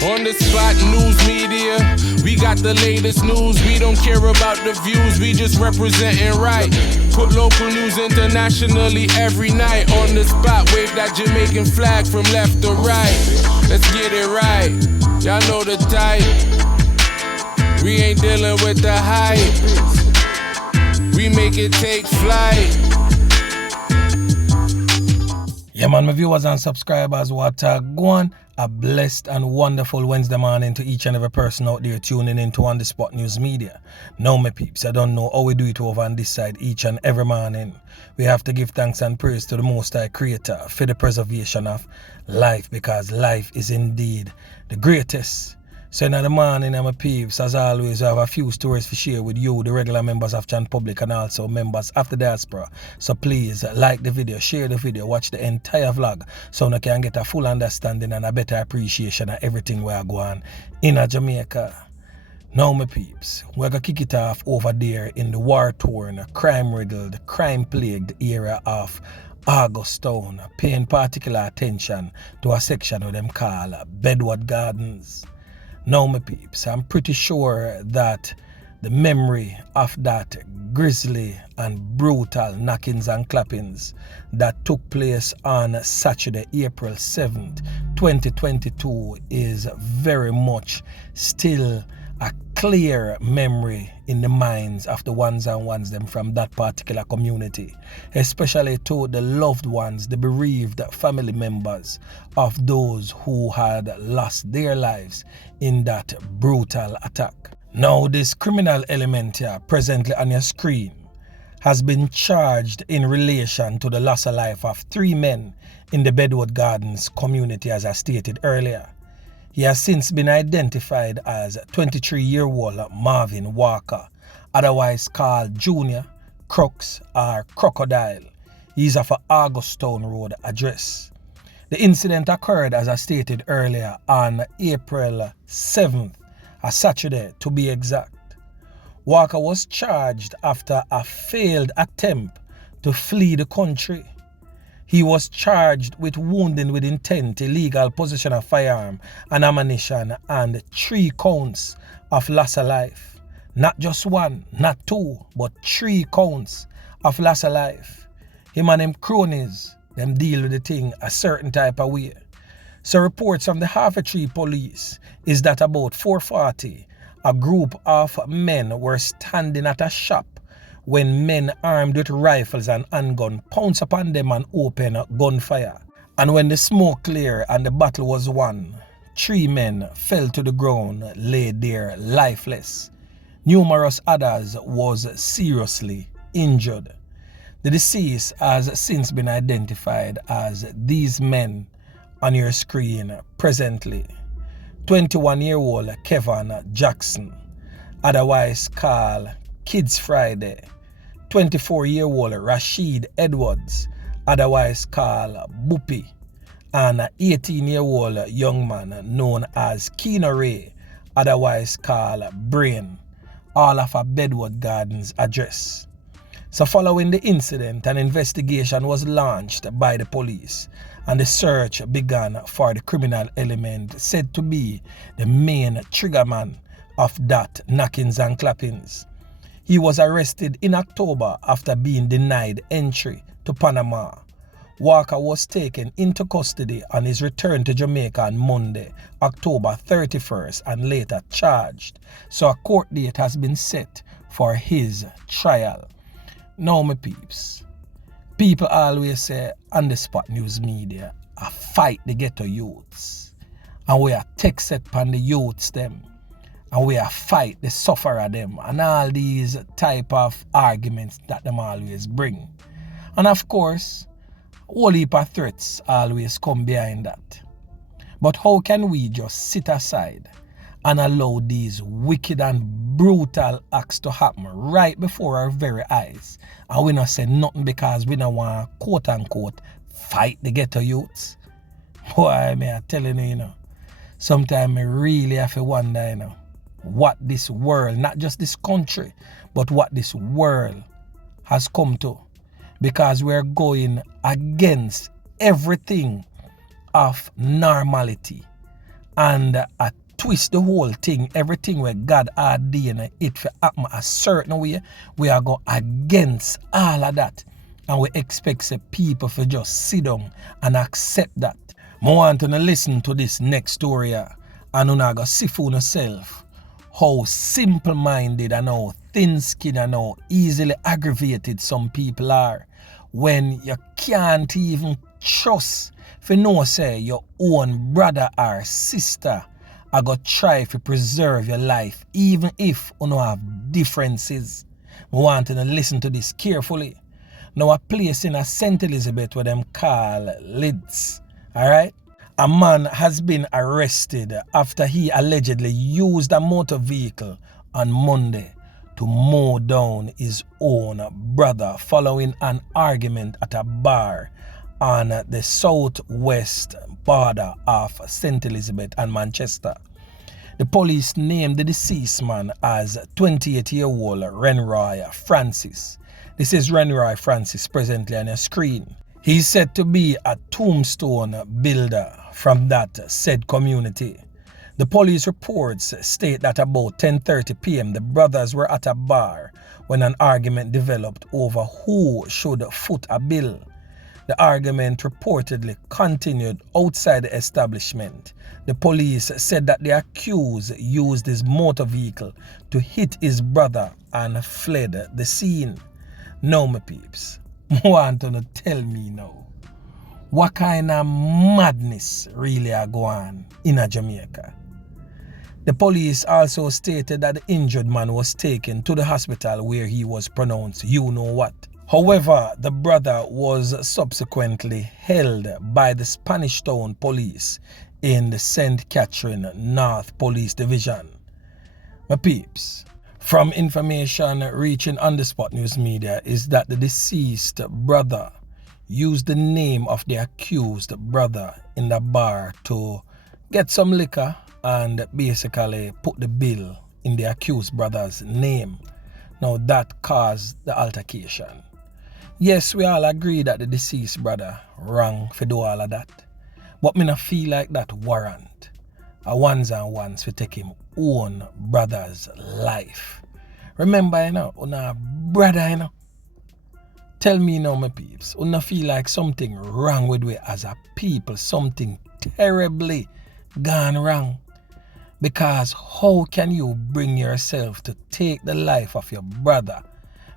On the spot news media, we got the latest news. We don't care about the views, we just representing right. Put local news internationally every night. On the spot, wave that Jamaican flag from left to right. Let's get it right, y'all know the type. We ain't dealing with the hype. We make it take flight. Yeah, man, my viewers and subscribers, what go on? A blessed and wonderful Wednesday morning to each and every person out there tuning into On The Spot News Media. Now, my peeps, I don't know how we do it over on this side each and every morning. We have to give thanks and praise to the Most High Creator for the preservation of life, because life is indeed the greatest. So in the morning, my peeps, as always, I have a few stories to share with you, the regular members of Chan Public and also members of the diaspora. So please like the video, share the video, watch the entire vlog so you can get a full understanding and a better appreciation of everything we are going in Jamaica. Now, my peeps, we're going to kick it off over there in the war-torn, crime-riddled, crime-plagued area of Augustown, paying particular attention to a section of them called Bedwood Gardens. Now, my peeps, I'm pretty sure that the memory of that grisly and brutal knockings and clappings that took place on Saturday, April 7th, 2022 is very much still a clear memory in the minds of the ones and ones them from that particular community, especially to the loved ones, the bereaved family members of those who had lost their lives in that brutal attack. Now, this criminal element here presently on your screen has been charged in relation to the loss of life of 3 men in the Bedwood Gardens community, as I stated earlier. He has since been identified as 23-year-old Marvin Walker, otherwise called Junior, Crocs or Crocodile. He is of a Augustown Road address. The incident occurred, as I stated earlier, on April 7th, a Saturday to be exact. Walker was charged after a failed attempt to flee the country. He was charged with wounding with intent, illegal possession of firearm and ammunition, and 3 counts of loss of life. Not just 1, not 2, but 3 counts of loss of life. Him and them cronies, them deal with the thing a certain type of way. So reports from the Harvey police is that about 4:40, a group of men were standing at a shop when men armed with rifles and handgun pounced upon them and opened gunfire. And when the smoke cleared and the battle was won, 3 men fell to the ground, laid there lifeless. Numerous others was seriously injured. The deceased has since been identified as these men on your screen presently. 21-year-old Kevin Jackson, otherwise called Kids Friday. 24-year-old Rashid Edwards, otherwise called Buppy, and an 18-year-old young man known as Keno Ray, otherwise called Brain, all of a Bedwood Gardens address. So following the incident, an investigation was launched by the police and the search began for the criminal element said to be the main triggerman of that knockings and clappings. He was arrested in October after being denied entry to Panama. Walker was taken into custody on his return to Jamaica on Monday, October 31st, and later charged. So a court date has been set for his trial. Now, my peeps, people always say On The Spot News Media, I fight the ghetto youths. And we are take set upon the youths them. And we are fight the sufferer them and all these type of arguments that them always bring. And of course, a whole heap of threats always come behind that. But how can we just sit aside and allow these wicked and brutal acts to happen right before our very eyes? And we not say nothing because we don't want quote unquote fight the ghetto youths. Boy, I'm telling you, sometimes I really have to wonder, what this world, not just this country, but what this world has come to. Because we're going against everything of normality and I twist the whole thing, everything where God ordained it for happen a certain way, we are go against all of that. And we expect people to just sit down and accept that. I want to listen to this next story and you go see for yourself how simple-minded and how thin-skinned and how easily aggravated some people are when you can't even trust for know say your own brother or sister are going to try to preserve your life even if you don't have differences. I want to listen to this carefully. Now a place in St. Elizabeth where them call Lids, alright? A man has been arrested after he allegedly used a motor vehicle on Monday to mow down his own brother following an argument at a bar on the southwest border of St. Elizabeth and Manchester. The police named the deceased man as 28-year-old Renroy Francis. This is Renroy Francis presently on your screen. He's said to be a tombstone builder from that said community. The police reports state that about 10:30 p.m. the brothers were at a bar when an argument developed over who should foot a bill. The argument reportedly continued outside the establishment. The police said that the accused used his motor vehicle to hit his brother and fled the scene. Now, my peeps, I want to tell me now, what kind of madness really are going on in Jamaica? The police also stated that the injured man was taken to the hospital where he was pronounced you know what. However, the brother was subsequently held by the Spanish Town Police in the St. Catherine North Police Division. My peeps, from information reaching On The Spot News Media is that the deceased brother used the name of the accused brother in the bar to get some liquor and basically put the bill in the accused brother's name. Now that caused the altercation. Yes, we all agree that the deceased brother wrong for do all of that. But me not feel like that warrant a ones and ones for take him own brother's life. Remember, una brother, Tell me now, my peeps, una feel like something wrong with we as a people, something terribly gone wrong. Because how can you bring yourself to take the life of your brother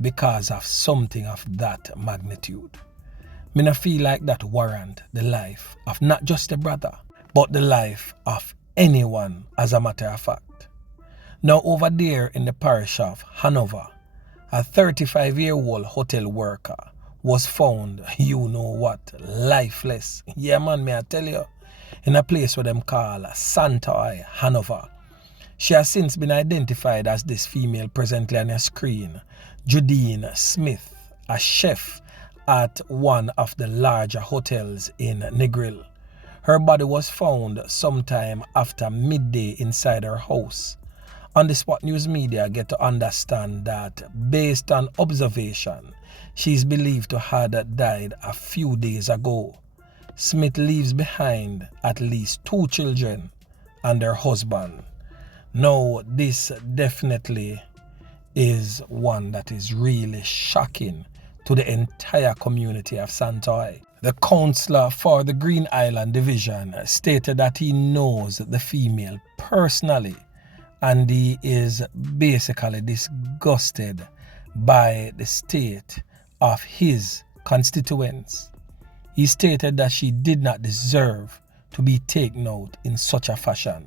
because of something of that magnitude? Me not feel like that warrant the life of not just the brother, but the life of anyone as a matter of fact. Now over there in the parish of Hanover, a 35-year-old hotel worker was found, you know what, lifeless. Yeah man, may I tell you, in a place where them call Santoy, Hanover. She has since been identified as this female presently on your screen, Judeen Smith, a chef at one of the larger hotels in Negril. Her body was found sometime after midday inside her house. On the Spot News Media get to understand that based on observation, she is believed to have died a few days ago. Smith leaves behind at least 2 children and her husband. Now, this definitely is one that is really shocking to the entire community of Santoy. The councillor for the Green Island Division stated that he knows the female personally and he is basically disgusted by the state of his constituents. He stated that she did not deserve to be taken out in such a fashion,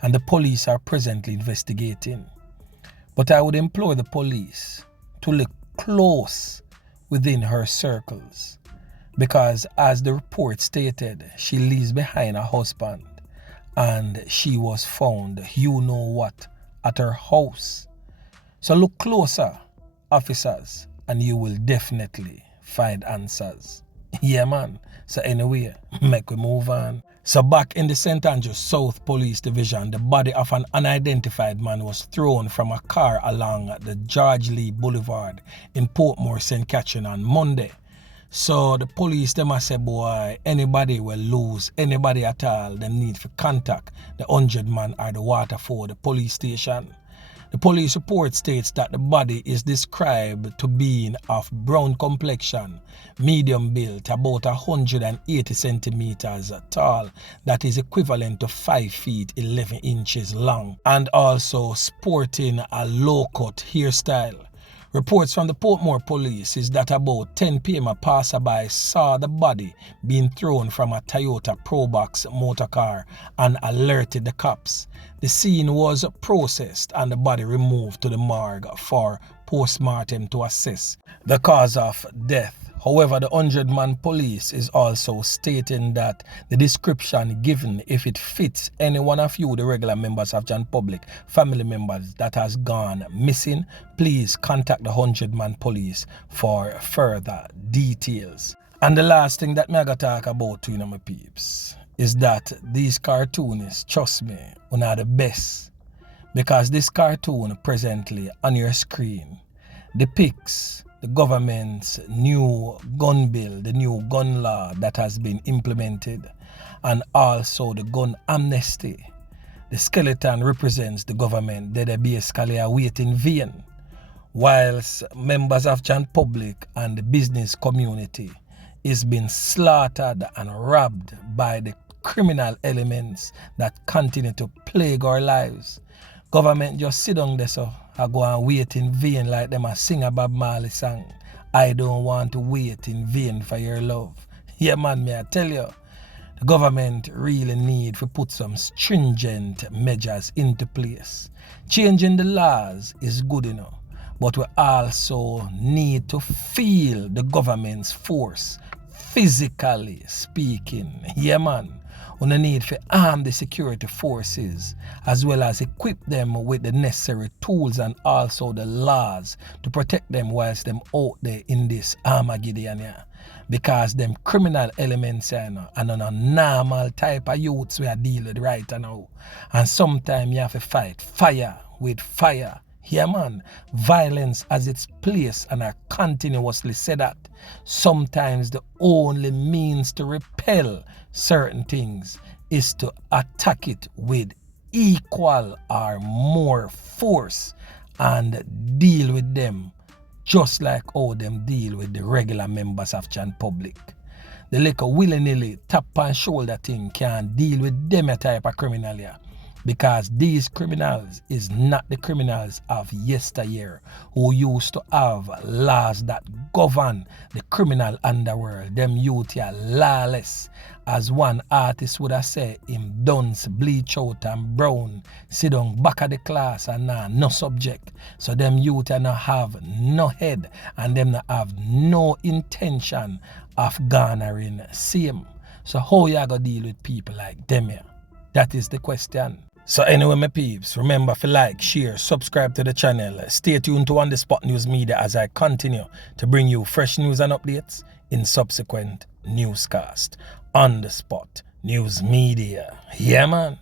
and the police are presently investigating. But I would implore the police to look close within her circles, because as the report stated, she leaves behind a husband and she was found, you know what, at her house. So look closer, officers, and you will definitely find answers. Yeah man, so anyway, make we move on. So back in the St. Andrews South Police Division, the body of an unidentified man was thrown from a car along the George Lee Boulevard in Portmore, St. Catherine on Monday. So the police, them a say, boy, anybody will lose, anybody at all, them need to contact the 100-man or the Waterford, the police station. The police report states that the body is described to being of brown complexion, medium built, about 180 centimeters tall, that is equivalent to 5 feet 11 inches long, and also sporting a low-cut hairstyle. Reports from the Portmore police is that about 10 p.m. a passerby saw the body being thrown from a Toyota Probox motor car and alerted the cops. The scene was processed and the body removed to the morgue for post-mortem to assess the cause of death. However, the 100-man police is also stating that the description given, if it fits any one of you, the regular members of John Public, family members that has gone missing, please contact the 100-man police for further details. And the last thing that me I talk about to you, my peeps, is that these cartoonists, trust me, are the best. Because this cartoon presently on your screen depicts the government's new gun bill, the new gun law that has been implemented, and also the gun amnesty. The skeleton represents the government that they basically await in vain, whilst members of John Public and the business community is being slaughtered and robbed by the criminal elements that continue to plague our lives. Government just sit down there so I go and wait in vain like them a sing a Bob Marley song. I don't want to wait in vain for your love. Yeah man, me I tell you, the government really need to put some stringent measures into place. Changing the laws is good enough, but we also need to feel the government's force, physically speaking. Yeah man. We need to arm the security forces as well as equip them with the necessary tools and also the laws to protect them whilst them out there in this Armageddon here. Because them criminal elements and on a normal type of youths we are dealing with right now. And sometimes you have to fight fire with fire. Yeah man, violence has its place, and I continuously say that. Sometimes the only means to repel certain things is to attack it with equal or more force and deal with them just like how them deal with the regular members of John Public. The little willy-nilly tap and shoulder thing can't deal with them type of criminal here. Because these criminals is not the criminals of yesteryear who used to have laws that govern the criminal underworld. Them youth here lawless. As one artist would have said, him dunce, bleach out and brown, sit down back of the class and no subject. So them youth here not have no head and them not have no intention of garnering same. So how you gonna deal with people like them here? That is the question. So anyway, my peeps, remember to like, share, subscribe to the channel. Stay tuned to On The Spot News Media as I continue to bring you fresh news and updates in subsequent newscast. On The Spot News Media. Yeah, man.